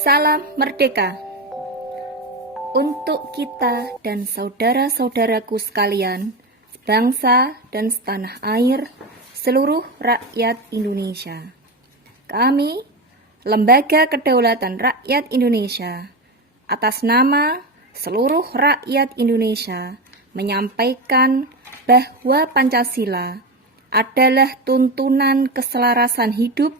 Salam merdeka untuk kita dan saudara-saudaraku sekalian, sebangsa dan setanah air, seluruh rakyat Indonesia. Kami, Lembaga Kedaulatan Rakyat Indonesia, atas nama seluruh rakyat Indonesia, menyampaikan bahwa Pancasila adalah tuntunan keselarasan hidup,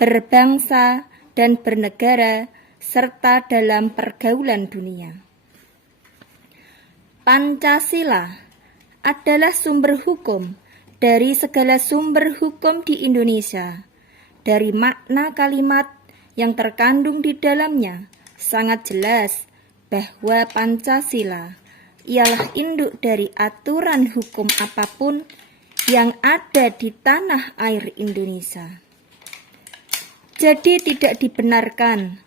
berbangsa, dan bernegara, serta dalam pergaulan dunia. Pancasila adalah sumber hukum dari segala sumber hukum di Indonesia. Dari makna kalimat yang terkandung di dalamnya, sangat jelas bahwa Pancasila ialah induk dari aturan hukum apapun yang ada di tanah air Indonesia. Jadi tidak dibenarkan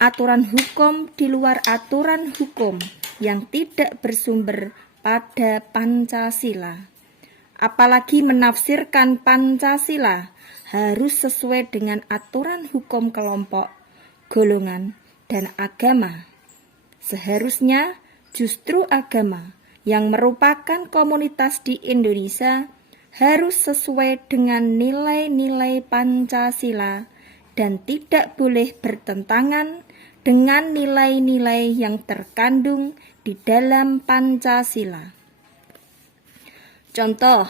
aturan hukum di luar aturan hukum yang tidak bersumber pada Pancasila. Apalagi menafsirkan Pancasila harus sesuai dengan aturan hukum kelompok, golongan, dan agama. Seharusnya justru agama yang merupakan komunitas di Indonesia harus sesuai dengan nilai-nilai Pancasila dan tidak boleh bertentangan dengan nilai-nilai yang terkandung di dalam Pancasila. Contoh,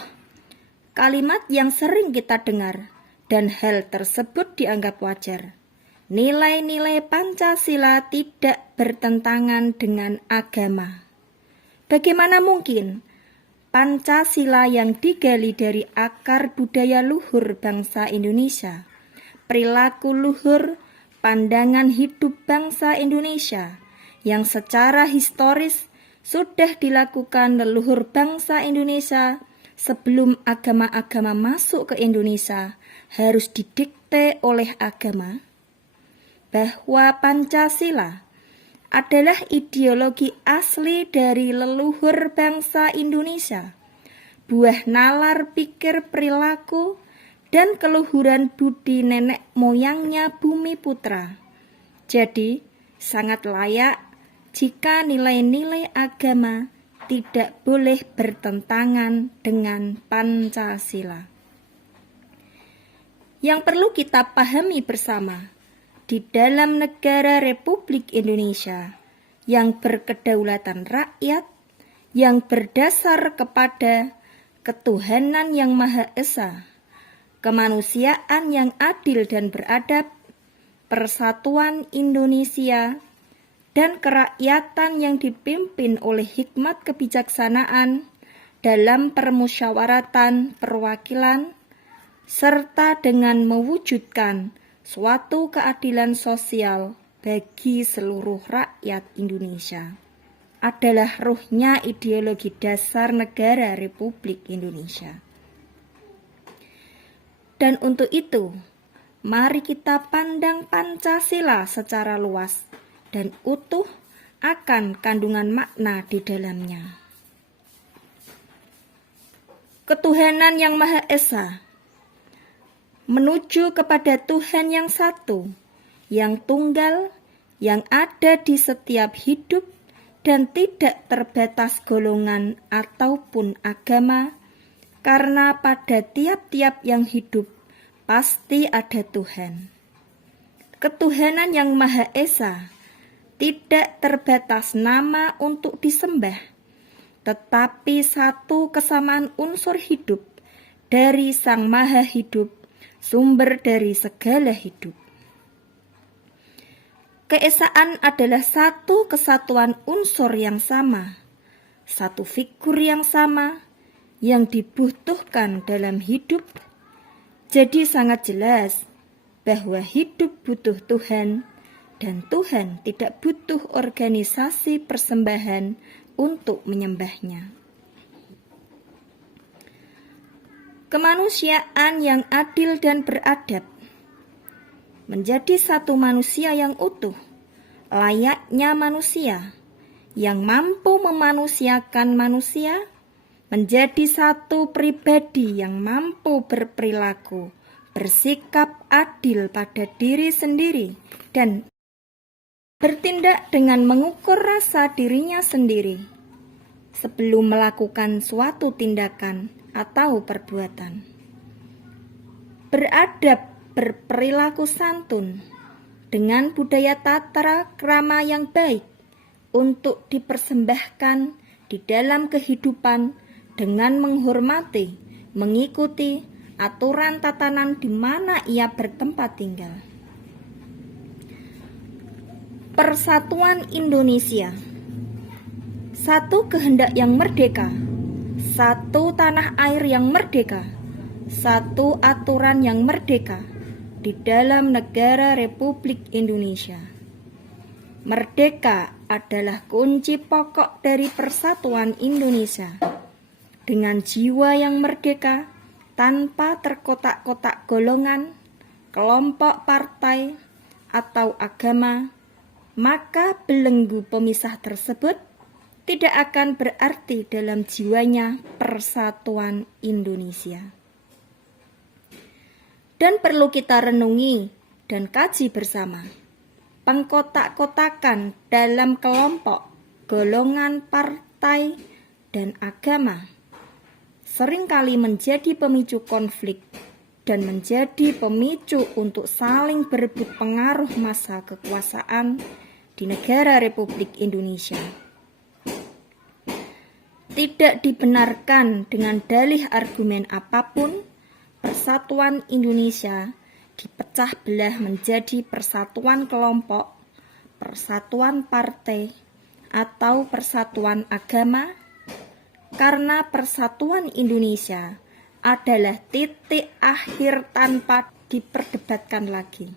kalimat yang sering kita dengar dan hal tersebut dianggap wajar. Nilai-nilai Pancasila tidak bertentangan dengan agama. Bagaimana mungkin Pancasila yang digali dari akar budaya luhur bangsa Indonesia, perilaku luhur, pandangan hidup bangsa Indonesia yang secara historis sudah dilakukan leluhur bangsa Indonesia sebelum agama-agama masuk ke Indonesia harus didikte oleh agama, bahwa Pancasila adalah ideologi asli dari leluhur bangsa Indonesia, buah nalar pikir perilaku dan keluhuran budi nenek moyangnya Bumi Putra. Jadi, sangat layak jika nilai-nilai agama tidak boleh bertentangan dengan Pancasila. Yang perlu kita pahami bersama, di dalam negara Republik Indonesia yang berkedaulatan rakyat, yang berdasar kepada ketuhanan yang Maha Esa, kemanusiaan yang adil dan beradab, persatuan Indonesia, dan kerakyatan yang dipimpin oleh hikmat kebijaksanaan dalam permusyawaratan perwakilan, serta dengan mewujudkan suatu keadilan sosial bagi seluruh rakyat Indonesia, adalah ruhnya ideologi dasar negara Republik Indonesia. Dan untuk itu, mari kita pandang Pancasila secara luas dan utuh akan kandungan makna di dalamnya. Ketuhanan yang Maha Esa menuju kepada Tuhan yang satu, yang tunggal, yang ada di setiap hidup dan tidak terbatas golongan ataupun agama, karena pada tiap-tiap yang hidup pasti ada Tuhan. Ketuhanan yang Maha Esa tidak terbatas nama untuk disembah, tetapi satu kesamaan unsur hidup dari Sang Maha Hidup, sumber dari segala hidup. Keesaan adalah satu kesatuan unsur yang sama, satu figur yang sama, yang dibutuhkan dalam hidup. Jadi sangat jelas bahwa hidup butuh Tuhan dan Tuhan tidak butuh organisasi persembahan untuk menyembahnya. Kemanusiaan yang adil dan beradab menjadi satu manusia yang utuh, layaknya manusia yang mampu memanusiakan manusia, menjadi satu pribadi yang mampu berperilaku, bersikap adil pada diri sendiri dan bertindak dengan mengukur rasa dirinya sendiri sebelum melakukan suatu tindakan atau perbuatan. Beradab, berperilaku santun, dengan budaya tata krama yang baik untuk dipersembahkan di dalam kehidupan dengan menghormati, mengikuti aturan tatanan di mana ia bertempat tinggal. Persatuan Indonesia. Satu kehendak yang merdeka, satu tanah air yang merdeka, satu aturan yang merdeka di dalam negara Republik Indonesia. Merdeka adalah kunci pokok dari persatuan Indonesia. Dengan jiwa yang merdeka, tanpa terkotak-kotak golongan, kelompok partai, atau agama, maka belenggu pemisah tersebut tidak akan berarti dalam jiwanya persatuan Indonesia. Dan perlu kita renungi dan kaji bersama, pengkotak-kotakan dalam kelompok, golongan, partai, dan agama seringkali menjadi pemicu konflik dan menjadi pemicu untuk saling berebut pengaruh massa kekuasaan di negara Republik Indonesia. Tidak dibenarkan dengan dalih argumen apapun, persatuan Indonesia dipecah belah menjadi persatuan kelompok, persatuan partai, atau persatuan agama, karena persatuan Indonesia adalah titik akhir tanpa diperdebatkan lagi.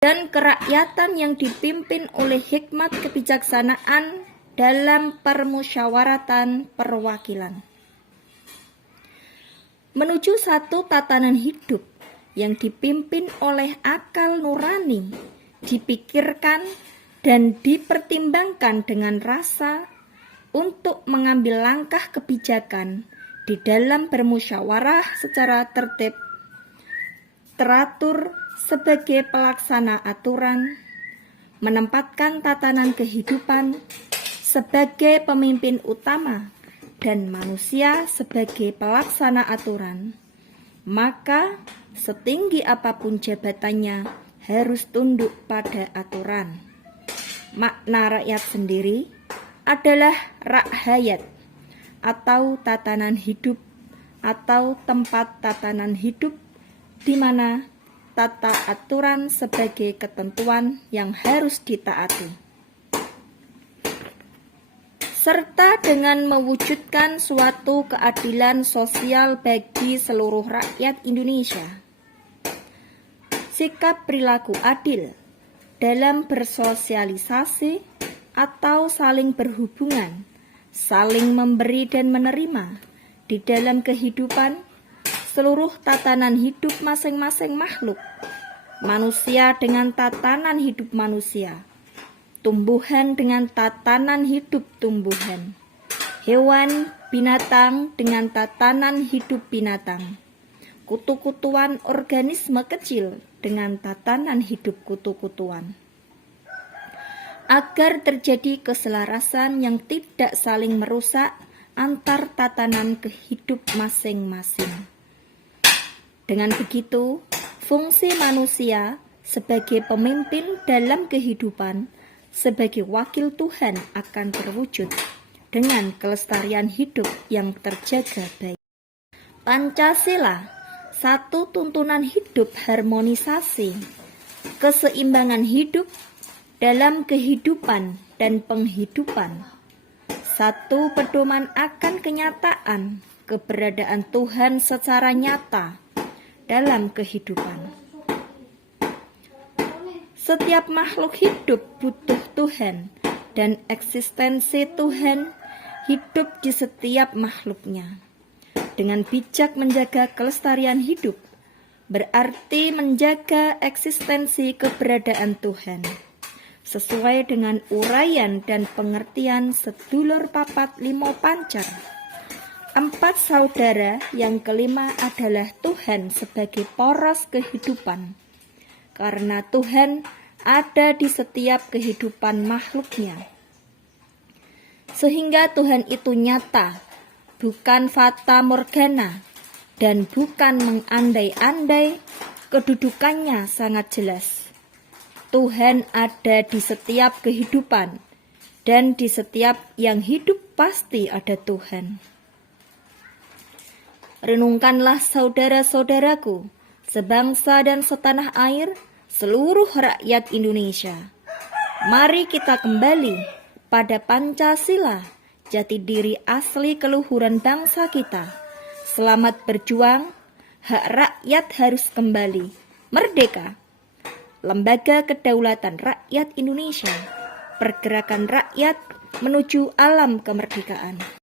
Dan kerakyatan yang dipimpin oleh hikmat kebijaksanaan dalam permusyawaratan perwakilan. Menuju satu tatanan hidup yang dipimpin oleh akal nurani, dipikirkan dan dipertimbangkan dengan rasa untuk mengambil langkah kebijakan di dalam bermusyawarah secara tertib, teratur sebagai pelaksana aturan, menempatkan tatanan kehidupan sebagai pemimpin utama dan manusia sebagai pelaksana aturan, maka setinggi apapun jabatannya harus tunduk pada aturan. Makna rakyat sendiri adalah rakyat atau tatanan hidup atau tempat tatanan hidup di mana tata aturan sebagai ketentuan yang harus ditaati, serta dengan mewujudkan suatu keadilan sosial bagi seluruh rakyat Indonesia. Sikap perilaku adil dalam bersosialisasi atau saling berhubungan, saling memberi dan menerima di dalam kehidupan seluruh tatanan hidup masing-masing makhluk, manusia dengan tatanan hidup manusia, tumbuhan dengan tatanan hidup tumbuhan, hewan, binatang dengan tatanan hidup binatang, kutu-kutuan organisme kecil dengan tatanan hidup kutu-kutuan. Agar terjadi keselarasan yang tidak saling merusak antar tatanan kehidup masing-masing. Dengan begitu, fungsi manusia sebagai pemimpin dalam kehidupan, sebagai wakil Tuhan akan terwujud dengan kelestarian hidup yang terjaga baik. Pancasila, satu tuntunan hidup harmonisasi, keseimbangan hidup dalam kehidupan dan penghidupan, satu pedoman akan kenyataan keberadaan Tuhan secara nyata dalam kehidupan. Setiap makhluk hidup butuh Tuhan dan eksistensi Tuhan hidup di setiap makhluknya. Dengan bijak menjaga kelestarian hidup berarti menjaga eksistensi keberadaan Tuhan sesuai dengan uraian dan pengertian sedulur papat limo pancar. 4 saudara, yang kelima adalah Tuhan sebagai poros kehidupan. Karena Tuhan ada di setiap kehidupan makhluknya. Sehingga Tuhan itu nyata, bukan fata morgana, dan bukan mengandai-andai, kedudukannya sangat jelas. Tuhan ada di setiap kehidupan, dan di setiap yang hidup pasti ada Tuhan. Renungkanlah saudara-saudaraku, sebangsa dan setanah air, seluruh rakyat Indonesia. Mari kita kembali pada Pancasila, jati diri asli keluhuran bangsa kita. Selamat berjuang, hak rakyat harus kembali. Merdeka! Lembaga Kedaulatan Rakyat Indonesia, pergerakan rakyat menuju alam kemerdekaan.